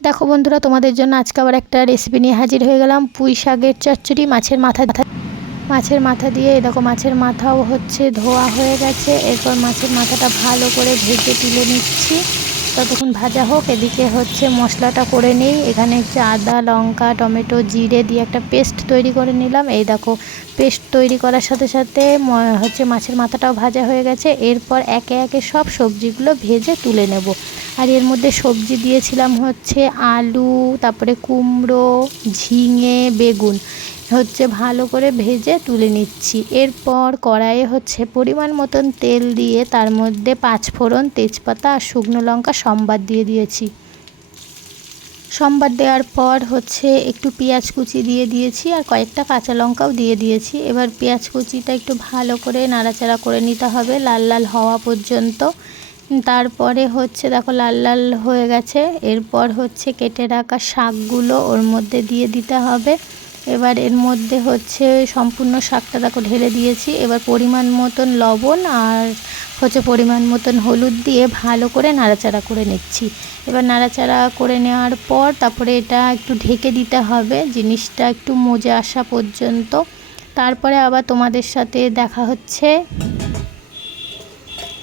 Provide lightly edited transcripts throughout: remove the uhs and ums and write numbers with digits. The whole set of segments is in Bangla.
দেখো বন্ধুরা, তোমাদের জন্য আজকে আবার একটা রেসিপি নিয়ে হাজির হয়ে গেলাম। পুঁই শাকের চচ্চড়ি, মাছের মাথা দিয়ে। এই দেখো, মাছের মাথাও হচ্ছে ধোয়া হয়ে গেছে। এরপর মাছের মাথাটা ভালো করে ভেজে তুলে নিচ্ছি। ততক্ষণ ভাজা হোক, এদিকে হচ্ছে মশলাটা করে নিই। এখানে হচ্ছে আদা, লঙ্কা, টমেটো, জিরে দিয়ে একটা পেস্ট তৈরি করে নিলাম। এই দেখো, পেস্ট তৈরি করার সাথে সাথে হচ্ছে মাছের মাথাটাও ভাজা হয়ে গেছে। এরপর একে একে সব সবজিগুলো ভেজে তুলে নেব। আর এর মধ্যে সবজি দিয়েছিলাম হচ্ছে আলু, তারপরে কুমড়ো, ঝিঙে, বেগুন হচ্ছে ভালো করে ভেজে তুলে নিচ্ছি। এরপর কড়াইয়ে হচ্ছে পরিমাণ মতন তেল দিয়ে তার মধ্যে পাঁচফোড়ন, তেজপাতা আর শুকনো লঙ্কা সম্বাদ দিয়ে দিয়েছি। সম্বাদ দেওয়ার পর হচ্ছে একটু পেঁয়াজ কুচি দিয়ে দিয়েছি আর কয়েকটা কাঁচা লঙ্কাও দিয়ে দিয়েছি। এবার পেঁয়াজ কুচিটা একটু ভালো করে নাড়াচাড়া করে নিতে হবে লাল লাল হওয়া পর্যন্ত। তারপরে হচ্ছে দেখো লাল লাল হয়ে গেছে। এরপর হচ্ছে কেটে রাখা শাকগুলো ওর মধ্যে দিয়ে দিতে হবে। এবার এর মধ্যে হচ্ছে সম্পূর্ণ শাকটা দেখো ঢেলে দিয়েছি। এবার পরিমাণ মতন লবণ আর হচ্ছে পরিমাণ মতন হলুদ দিয়ে ভালো করে নাড়াচাড়া করে নিচ্ছি। এবার নাড়াচাড়া করে নেওয়ার পর তারপরে এটা একটু ঢেকে দিতে হবে জিনিসটা একটু মজে আসা পর্যন্ত। তারপরে আবার তোমাদের সাথে দেখা হচ্ছে।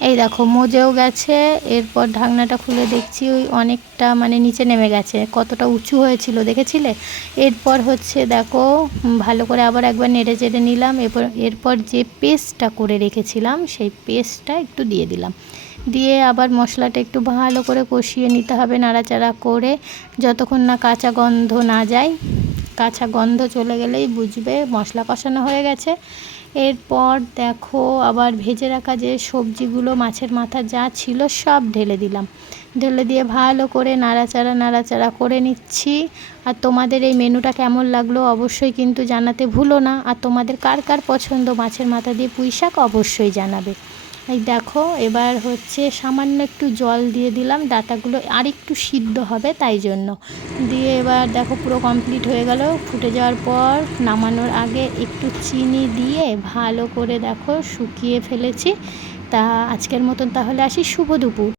এই দেখো, মজেও গেছে। এরপর ঢাকনাটা খুলে দেখছি ওই অনেকটা নিচে নেমে গেছে। কতটা উঁচু হয়েছিল দেখেছিলে? এরপর হচ্ছে দেখো, ভালো করে আবার একবার নেড়ে চেড়ে নিলাম। এরপর যে পেস্টটা করে রেখেছিলাম সেই পেস্টটা একটু দিয়ে দিলাম। দিয়ে আবার মশলাটা একটু ভালো করে কষিয়ে নিতে হবে নাড়াচাড়া করে, যতক্ষণ না কাঁচা গন্ধ না যায়। কাঁচা গন্ধ চলে গেলেই বুঝবে মশলা কষানো হয়ে গেছে। এরপর দেখো, আবার ভেজে রাখা যে সবজিগুলো, মাছের মাথা যা ছিল সব ঢেলে দিলাম। ঢেলে দিয়ে ভালো করে নাড়াচাড়া করে নিচ্ছি। আর তোমাদের এই মেনুটা কেমন লাগলো অবশ্যই কিন্তু জানাতে ভুলো না। আর তোমাদের কার কার পছন্দ মাছের মাথা দিয়ে পুঁই শাক অবশ্যই জানাবে। এই দেখো, এবার হচ্ছে সামান্য একটু জল দিয়ে দিলাম, ডাঁটাগুলো আর একটু সিদ্ধ হবে তাই জন্য। দিয়ে এবার দেখো পুরো কমপ্লিট হয়ে গেল। ফুটে যাওয়ার পর নামানোর আগে একটু চিনি দিয়ে ভালো করে দেখো শুকিয়ে ফেলেছি। তা আজকের মতন তাহলে আসি, শুভ দুপুর।